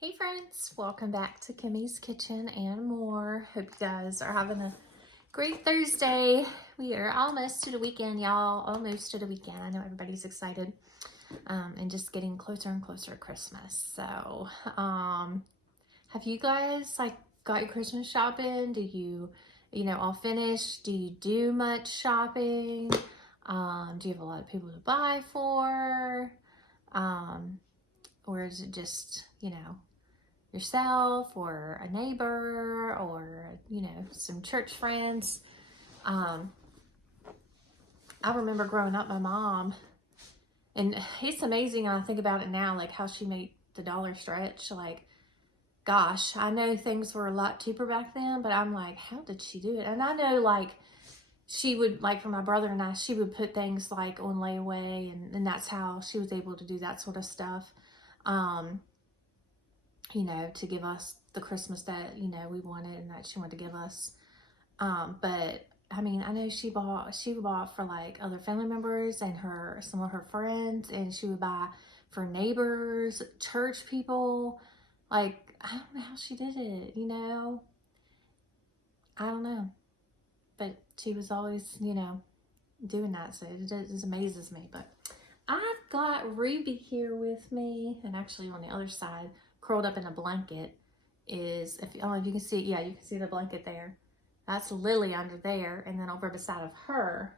Hey friends, welcome back to Kimmy's Kitchen and more. Hope you guys are having a great Thursday. We are almost to the weekend, y'all. Almost to the weekend. I know everybody's excited and just getting closer and closer to Christmas. So, have you guys got your Christmas shopping? Do you all finished? Do you do much shopping? Do you have a lot of people to buy for? Or is it just, yourself or a neighbor or, some church friends? I remember growing up, my mom, and it's amazing when I think about it now, like how she made the dollar stretch. Like, gosh, I know things were a lot cheaper back then, but I'm like, how did she do it? And I know, like, she would, like, for my brother and I, she would put things like on layaway, and that's how she was able to do that sort of stuff. To give us the Christmas that, we wanted and that she wanted to give us. But I mean, I know she bought for like other family members and some of her friends, and she would buy for neighbors, church people. Like, I don't know how she did it, I don't know. But she was always, doing that. So it just amazes me. But I've got Ruby here with me, and actually on the other side, curled up in a blanket is, I don't know if you can see, yeah, you can see the blanket there. That's Lily under there, and then over beside of her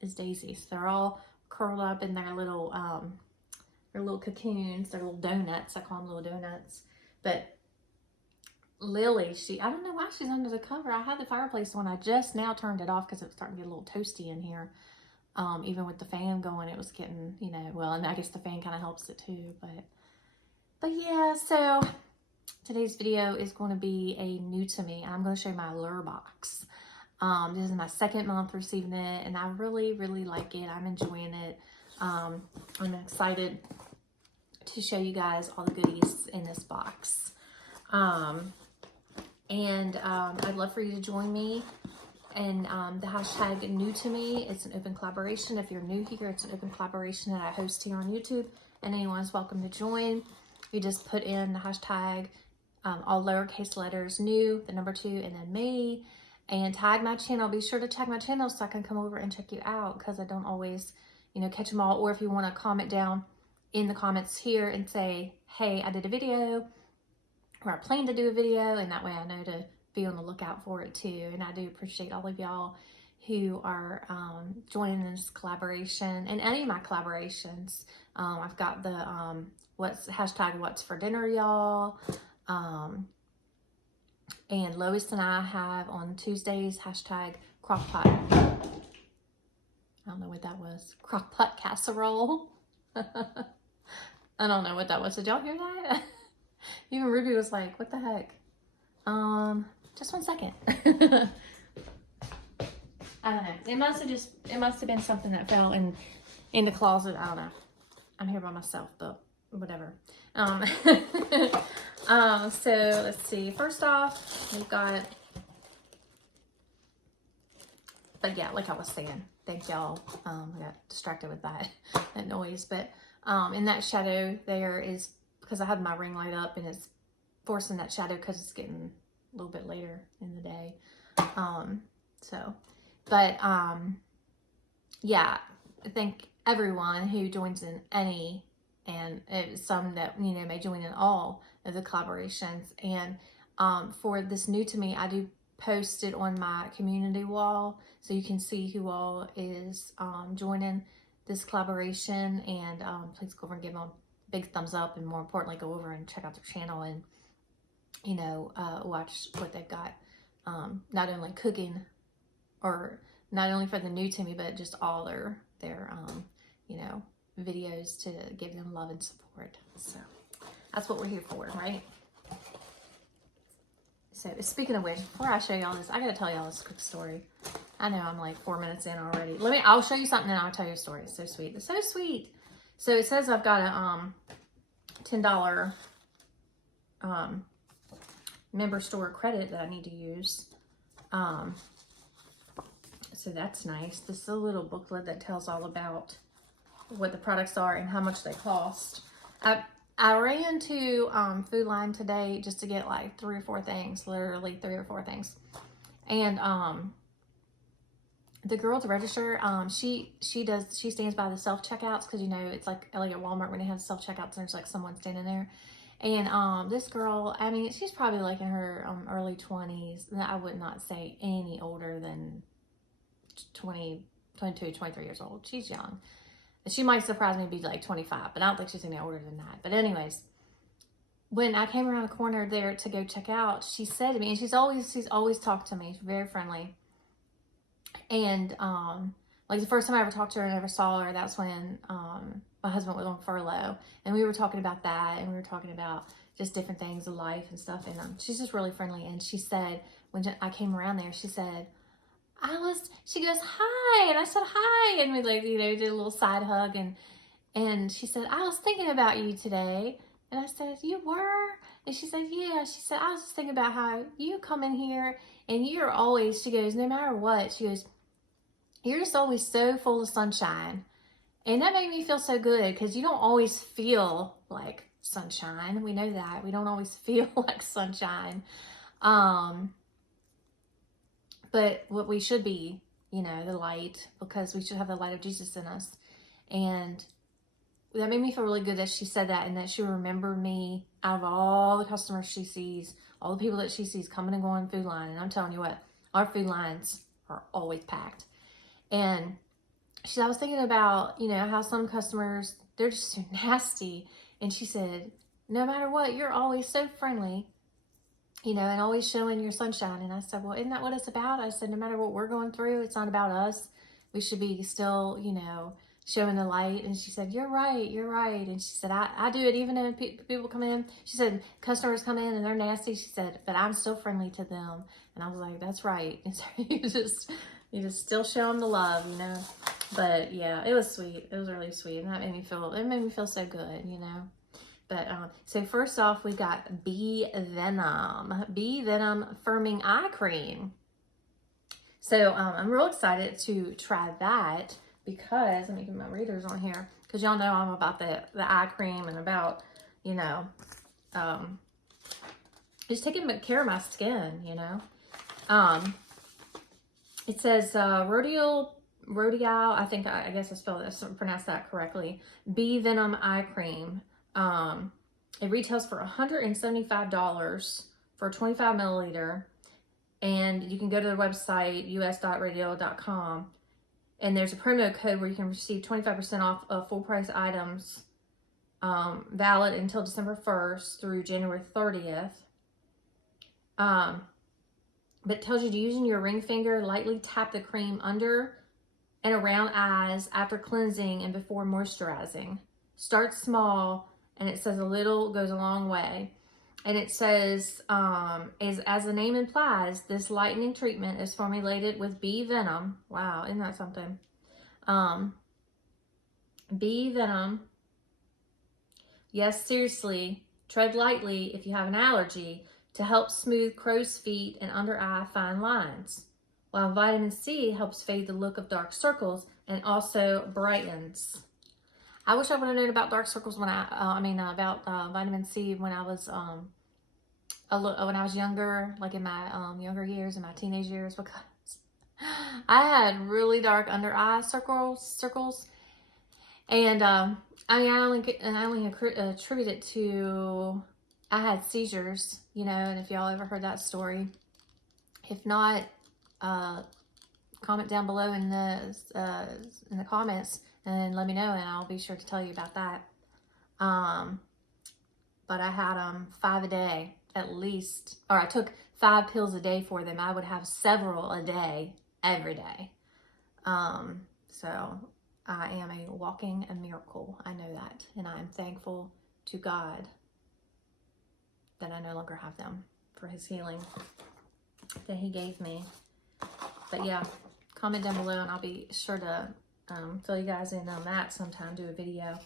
is Daisy. So they're all curled up in their little cocoons, their little donuts. I call them little donuts. But Lily, I don't know why she's under the cover. I had the fireplace on. I just now turned it off because it was starting to get a little toasty in here. Even with the fan going, it was getting, well, and I guess the fan kind of helps it too. But yeah, so today's video is going to be a new to me. I'm going to show you my Allure box. This is my second month receiving it, and I really, really like it. I'm enjoying it. I'm excited to show you guys all the goodies in this box. I'd love for you to join me. And the hashtag new to me, it's an open collaboration. If you're new here, it's an open collaboration that I host here on YouTube, and anyone's welcome to join. You just put in the hashtag, all lowercase letters, new, the number 2, and then me, and tag my channel. Be sure to tag my channel so I can come over and check you out, because I don't always, catch them all. Or if you want to comment down in the comments here and say, hey, I did a video, or I plan to do a video, and that way I know to be on the lookout for it too. And I do appreciate all of y'all who are joining this collaboration and any of my collaborations. I've got the hashtag what's for dinner, y'all. And Lois and I have on Tuesdays hashtag crockpot. I don't know what that was. Crockpot casserole. I don't know what that was. Did y'all hear that? Even Ruby was like, what the heck? Just 1 second. I don't know. It must have been something that fell in the closet. I don't know. I'm here by myself, but whatever. So let's see. First off, we've got, but yeah, like I was saying, thank y'all. I got distracted with that noise, but in that shadow there is, because I had my ring light up and it's forcing that shadow because it's getting a little bit later in the day. Yeah, I thank everyone who joins in any, and some that, may join in all of the collaborations. And for this new to me, I do post it on my community wall so you can see who all is joining this collaboration. And please go over and give them a big thumbs up, and more importantly, go over and check out their channel and watch what they've got, not only cooking, or not only for the new to me, but just all their videos to give them love and support. So that's what we're here for, right? So speaking of which, before I show y'all this, I gotta tell y'all this quick story. I know I'm like 4 minutes in already. I'll show you something and I'll tell you a story. It's so sweet. It's so sweet. So it says I've got a $10 member store credit that I need to use. So that's nice. This is a little booklet that tells all about what the products are and how much they cost. I ran to Food Line today just to get like 3 or 4 things, literally 3 or 4 things. And the girl at the register, she stands by the self checkouts, because you know it's like at Walmart when they have self checkouts and there's like someone standing there. And this girl, I mean, she's probably like in her early 20s. I would not say any older than 20, 22, 23 years old. She's young. She might surprise me to be like 25, but I don't think she's any older than that. But anyways, when I came around the corner there to go check out, she said to me, and she's always talked to me. She's very friendly. And like the first time I ever talked to her and ever saw her, that's when my husband was on furlough, and we were talking about that, and we were talking about just different things of life and stuff. And she's just really friendly. And she said when I came around there, she said, she goes, hi. And I said, hi. And we like, you know, did a little side hug. And she said, I was thinking about you today. And I said, you were? And she said, yeah. She said, I was just thinking about how you come in here and you're always, she goes, no matter what, she goes, you're just always so full of sunshine. And that made me feel so good, because you don't always feel like sunshine. We know that. We don't always feel like sunshine. But what we should be, you know, the light, because we should have the light of Jesus in us. And that made me feel really good that she said that, and that she remembered me out of all the customers she sees, all the people that she sees coming and going Food Line. And I'm telling you what, our food lines are always packed. And she said, I was thinking about, you know, how some customers, they're just so nasty. And she said, no matter what, you're always so friendly, you know, and always showing your sunshine. And I said, well, isn't that what it's about? I said, no matter what we're going through, it's not about us. We should be still, you know, showing the light. And she said, you're right. And she said, I do it even when people come in. She said, customers come in and they're nasty. She said, but I'm still friendly to them. And I was like, that's right. And so you just still show them the love, you know. But yeah, it was sweet. It was really sweet. And it made me feel so good, you know. But so first off, we got Bee Venom Firming Eye Cream. So I'm real excited to try that, because let me get my readers on here, because y'all know I'm about the eye cream and about, you know, just taking care of my skin, you know. It says Rodial, I guess I pronounced that correctly. Bee Venom Eye Cream. It retails for $175 for a 25 milliliter. And you can go to the website, us.radial.com. And there's a promo code where you can receive 25% off of full price items, valid until December 1st through January 30th. But it tells you to, using your ring finger, lightly tap the cream under and around eyes after cleansing and before moisturizing. Start small, and it says a little goes a long way. And it says, as the name implies, this lightening treatment is formulated with bee venom. Wow, isn't that something? Bee venom. Yes, seriously, tread lightly if you have an allergy, to help smooth crow's feet and under eye fine lines, while vitamin C helps fade the look of dark circles and also brightens. I wish I would have known about dark circles when about vitamin C when I was younger, like in my younger years, in my teenage years, because I had really dark under eye circles, and I only attribute it to, I had seizures, you know. And if y'all ever heard that story, if not, comment down below in the comments and let me know, and I'll be sure to tell you about that. But I had 5 a day at least, or I took 5 pills a day for them. I would have several a day, every day. So I am a walking miracle. I know that, and I am thankful to God that I no longer have them, for his healing that he gave me. But yeah, comment down below and I'll be sure to fill you guys in on that sometime, do a video.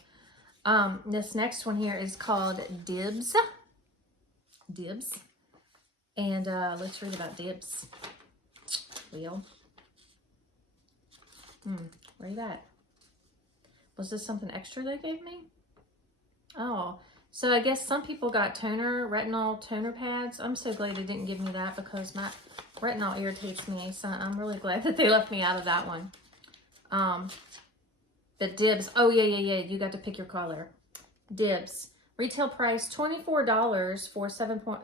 This next one here is called Dibs. And let's read about Dibs. Wheel. Where you at? Was this something extra they gave me? Oh, So I guess some people got retinol toner pads. I'm so glad they didn't give me that because my retinol irritates me. So I'm really glad that they left me out of that one. The Dibs. Oh, yeah. You got to pick your color. Dibs. Retail price $24 for 7.6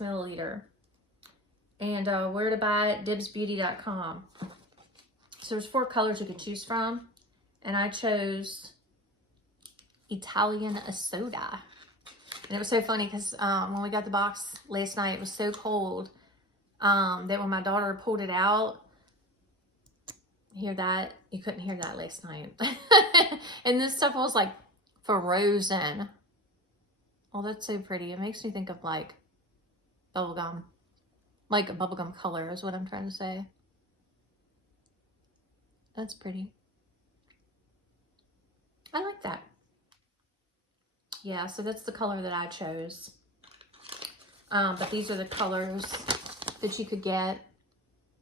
milliliter. And where to buy it? Dibsbeauty.com. So there's 4 colors you can choose from. And I chose Italian soda. And it was so funny because when we got the box last night, it was so cold that when my daughter pulled it out, hear that? You couldn't hear that last night. And this stuff was like frozen. Oh, that's so pretty. It makes me think of like bubblegum. Like a bubblegum color is what I'm trying to say. That's pretty. I like that. Yeah, so that's the color that I chose. But these are the colors that you could get.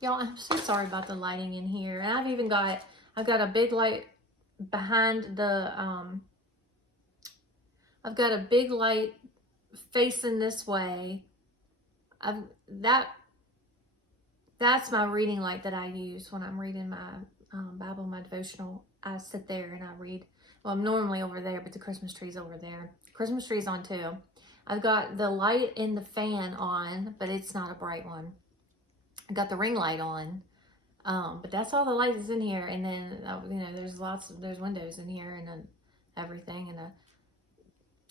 Y'all, I'm so sorry about the lighting in here. And I've got a big light behind the, I've got a big light facing this way. That's my reading light that I use when I'm reading my Bible, my devotional. I sit there and I read. Well, I'm normally over there, but the Christmas tree's over there. Christmas tree's on too. I've got the light in the fan on, but it's not a bright one. I got the ring light on, but that's all the light is in here. And then, you know, there's windows in here and everything. And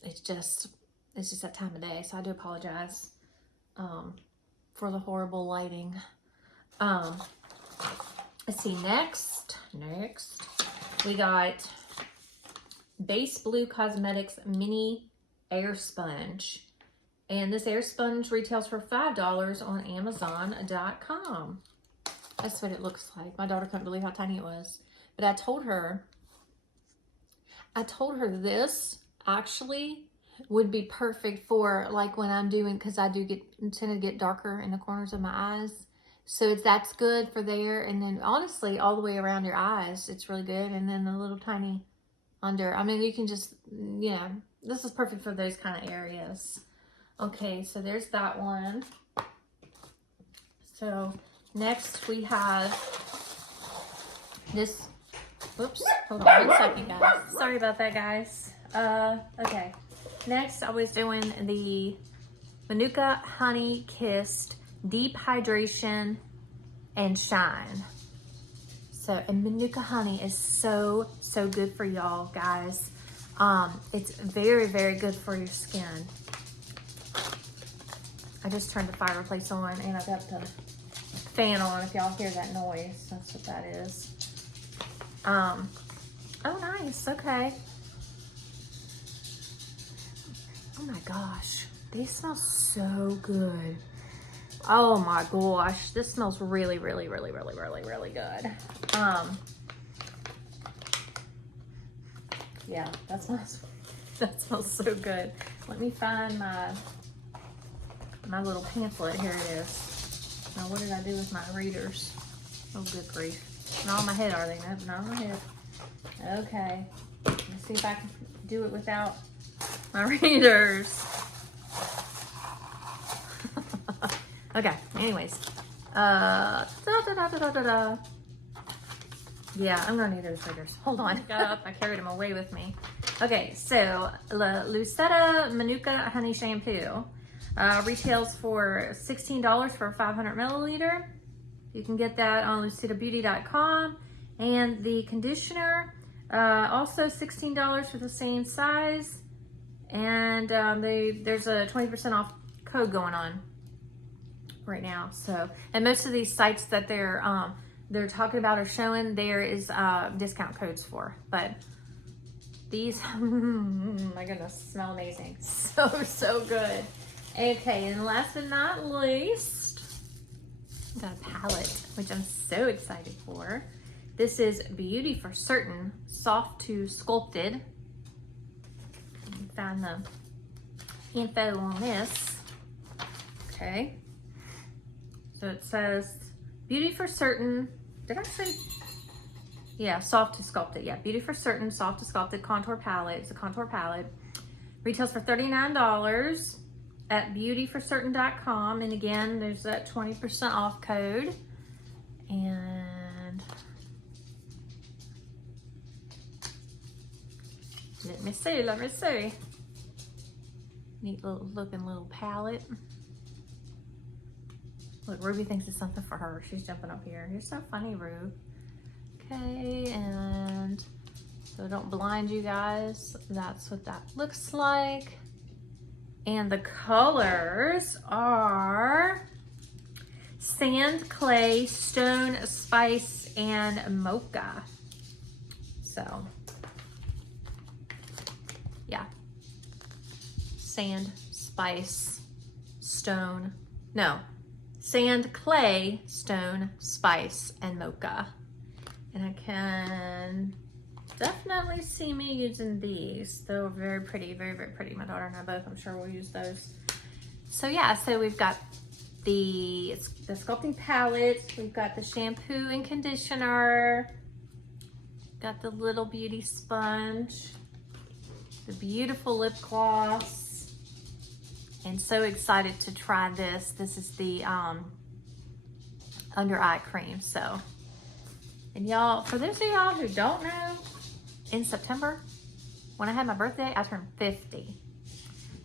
it's just that time of day. So I do apologize for the horrible lighting. Let's see, next, we got Base Blue Cosmetics Mini Air Sponge. And this air sponge retails for $5 on Amazon.com. That's what it looks like. My daughter couldn't believe how tiny it was. But I told her this actually would be perfect for like when I'm doing, because I do tend to get darker in the corners of my eyes. So that's good for there. And then honestly, all the way around your eyes, it's really good. And then the little tiny under. I mean, you can just, you know, this is perfect for those kind of areas. Okay, so there's that one. So next we have this. Whoops, hold on 1 second, guys. Sorry about that, guys. Okay. Next, I was doing the Manuka Honey Kissed Deep Hydration and Shine. So, and Manuka honey is so good for y'all, guys. It's very, very good for your skin. I just turned the fireplace on and I got the fan on. If y'all hear that noise, that's what that is. Oh, nice. Okay. Oh my gosh, these smell so good. Oh my gosh, this smells really, really, really, really, really, really good. Yeah, that smells so good. Let me find my little pamphlet. Here it is. Now, what did I do with my readers? Oh, good grief. Not on my head, are they? No, not on my head. Okay. Let's see if I can do it without my readers. Okay, anyways. Yeah, I'm gonna need those readers. Hold on. Got up, I carried them away with me. Okay, so La Lucetta Manuka Honey Shampoo retails for $16 for 500 milliliter. You can get that on lucettabeauty.com. And the conditioner, also $16 for the same size. And there's a 20% off code going on right now. So, and most of these sites that they're talking about or showing, there is discount codes for. But these, my goodness, smell amazing. So good. Okay, and last but not least, got a palette, which I'm so excited for. This is Beauty for Certain Soft to Sculpted. Find the info on this. Okay. So it says Beauty for Certain. Did I say? Yeah, Soft to Sculpted. Yeah, Beauty for Certain Soft to Sculpted Contour Palette. It's a contour palette. Retails for $39 at beautyforcertain.com. And again, there's that 20% off code. And let me see. Neat little looking little palette. Look, Ruby thinks it's something for her. She's jumping up here. You're so funny, Rube. Okay, and so don't blind you guys. That's what that looks like. And the colors are sand, clay, stone, spice, and mocha. So, yeah. Sand, spice, stone. No. Sand, clay, stone, spice, and mocha. And I can definitely see me using these. They're very pretty, very, very pretty. My daughter and I both, I'm sure we'll use those. So yeah, so we've got the sculpting palette. We've got the shampoo and conditioner. Got the little beauty sponge. The beautiful lip gloss. And so excited to try this. This is the under eye cream. So, and y'all, for those of y'all who don't know, in September, when I had my birthday, I turned 50.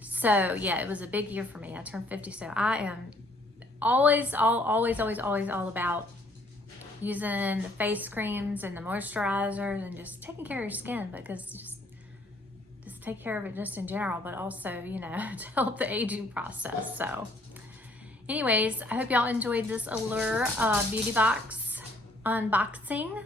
So yeah, it was a big year for me. I turned 50. So I am always all about using the face creams and the moisturizers and just taking care of your skin, because just take care of it just in general, but also, you know, to help the aging process. So anyways, I hope y'all enjoyed this Allure beauty box unboxing.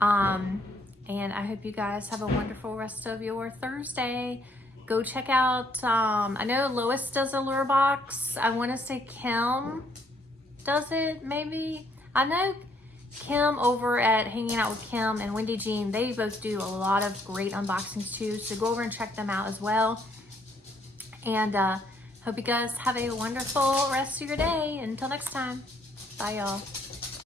And I hope you guys have a wonderful rest of your Thursday. Go check out, I know Lois does Allure box. I want to say Kim does it, maybe. I know Kim over at Hanging Out with Kim and Wendy Jean, they both do a lot of great unboxings too. So go over and check them out as well. And hope you guys have a wonderful rest of your day. Until next time, bye y'all.